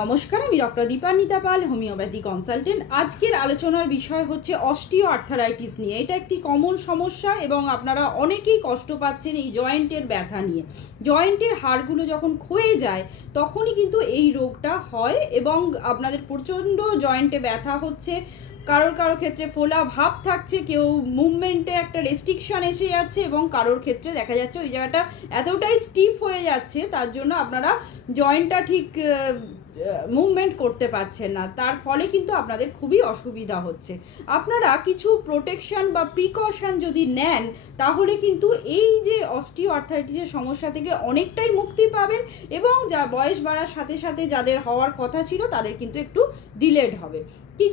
নমস্কার, আমি ডক্টর দীপান্বিতা পাল, homeopathy consultant. আজকের আলোচনার বিষয় হচ্ছে অস্টিও আর্থারাইটিস নিয়ে। এটা একটি কমন সমস্যা এবং আপনারা অনেকেই কষ্ট পাচ্ছেন এই জয়েন্টের ব্যথা নিয়ে। জয়েন্টের হাড়গুলো যখন ক্ষয়ে যায় তখনই কিন্তু এই রোগটা হয় এবং আপনাদের প্রচণ্ড জয়েন্টে ব্যথা হচ্ছে। কারোর ক্ষেত্রে ফোলা ভাব থাকছে, কেউ মুভমেন্টে একটা রেস্ট্রিকশন এসে যাচ্ছে এবং কারোর ক্ষেত্রে দেখা যাচ্ছে ওই জায়গাটা এতটাই স্টিফ হয়ে যাচ্ছে তার জন্য আপনারা জয়েন্টটা ঠিক মুভমেন্ট করতে পারছেন না। তার ফলে কিন্তু আপনাদের খুবই অসুবিধা হচ্ছে। আপনারা কিছু প্রোটেকশন বা প্রিকশন যদি নেন তাহলে কিন্তু এই যে অস্টিও আর্থারাইটিসের সমস্যা থেকে অনেকটাই মুক্তি পাবেন এবং যা বয়স বাড়ার সাথে সাথে যাদের হওয়ার কথা ছিল তাদের কিন্তু একটু ডিলেড হবে।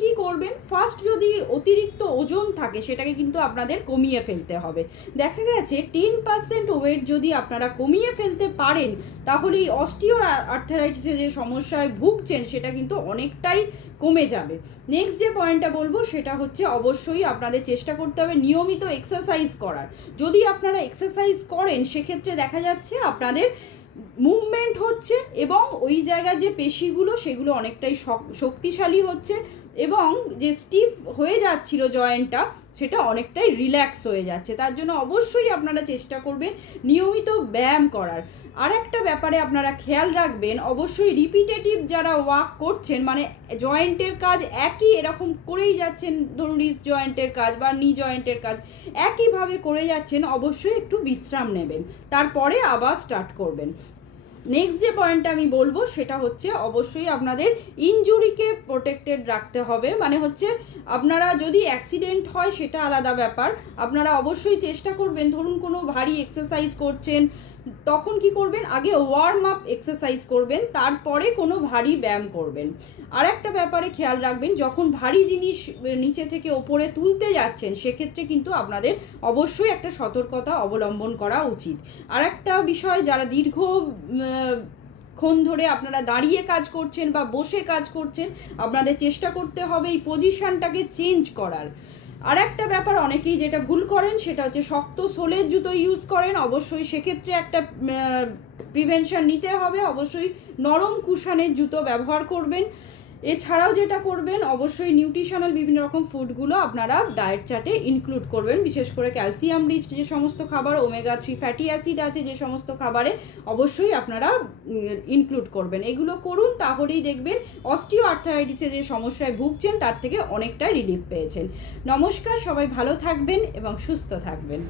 কি করবেন? ফার্স্ট, যদি অতিরিক্ত ওজন থাকে সেটাকে কিন্তু আপনাদের কমিয়ে ফেলতে হবে। দেখা গেছে 10% ওয়েট যদি আপনারা কমিয়ে ফেলতে পারেন তাহলে এই অস্টিও আর্থারাইটিসের যে সমস্যায় ভুগছেন সেটা কিন্তু অনেকটাই কমে যাবে। নেক্সট যে পয়েন্টটা বলবো সেটা হচ্ছে অবশ্যই আপনাদের চেষ্টা করতে হবে নিয়মিত এক্সারসাইজ করার। যদি আপনারা এক্সারসাইজ করেন সেক্ষেত্রে দেখা যাচ্ছে আপনাদের মুভমেন্ট হচ্ছে এবং ওই জায়গার যে পেশিগুলো সেগুলো অনেকটাই শক্তিশালী হচ্ছে এবং যে স্টিফ হয়ে যাচ্ছিল জয়েন্টটা সেটা অনেকটাই রিল্যাক্স হয়ে যাচ্ছে। তার জন্য অবশ্যই আপনারা চেষ্টা করবেন নিয়মিত ব্যায়াম করার। আর একটা ব্যাপারে আপনারা খেয়াল রাখবেন, অবশ্যই রিপিটেটিভ যারা ওয়ার্ক করছেন, মানে জয়েন্টের কাজ একই এরকম করেই যাচ্ছেন, ধরুন রিস্ট জয়েন্টের কাজ বা নি জয়েন্টের কাজ একইভাবে করে যাচ্ছেন, অবশ্যই একটু বিশ্রাম নেবেন, তারপরে আবার স্টার্ট করবেন। নেক্সট যে পয়েন্টটা আমি বলবো সেটা হচ্ছে অবশ্যই আপনাদের ইনজুরিকে প্রোটেক্টেড রাখতে হবে। মানে হচ্ছে আপনারা যদি অ্যাক্সিডেন্ট হয় সেটা আলাদা ব্যাপার, আপনারা অবশ্যই চেষ্টা করবেন ধরুন কোনো ভারী এক্সারসাইজ করছেন তখন কি করবেন, আগে ওয়ার্ম আপ এক্সারসাইজ করবেন, তারপরে কোনো ভারী ব্যায়াম করবেন। আর একটা ব্যাপারে খেয়াল রাখবেন, যখন ভারী জিনিস নিচে থেকে ওপরে তুলতে যাচ্ছেন সেক্ষেত্রে কিন্তু আপনাদের অবশ্যই একটা সতর্কতা অবলম্বন করা উচিত। আর একটা বিষয়, যারা ক্ষণ ধরে আপনারা দাঁড়িয়ে কাজ করছেন বা বসে কাজ করছেন, আপনাদের চেষ্টা করতে হবে এই পজিশনটাকে চেঞ্জ করার। আর একটা ব্যাপার অনেকেই যেটা ভুল করেন সেটা হচ্ছে শক্ত সোলের জুতো ইউজ করেন। অবশ্যই সেক্ষেত্রে একটা প্রিভেনশন নিতে হবে, অবশ্যই নরম কুশনের জুতো ব্যবহার করবেন। এছাড়াও যেটা করবেন, অবশ্যই নিউট্রিশনাল বিভিন্ন রকম ফুডগুলো আপনারা ডায়েট চার্টে ইনক্লুড করবেন, বিশেষ করে ক্যালসিয়াম রিচ যে সমস্ত খাবার, ওমেগা 3 ফ্যাটি অ্যাসিড আছে যে সমস্ত খাবারে অবশ্যই আপনারা ইনক্লুড করবেন। এগুলো করুন, তাহলেই দেখবেন অস্টিও আর্থারাইটিসের যে সমস্যায় ভুগছেন তার থেকে অনেকটা রিলিফ পেয়েছেন। নমস্কার, সবাই ভালো থাকবেন এবং সুস্থ থাকবেন।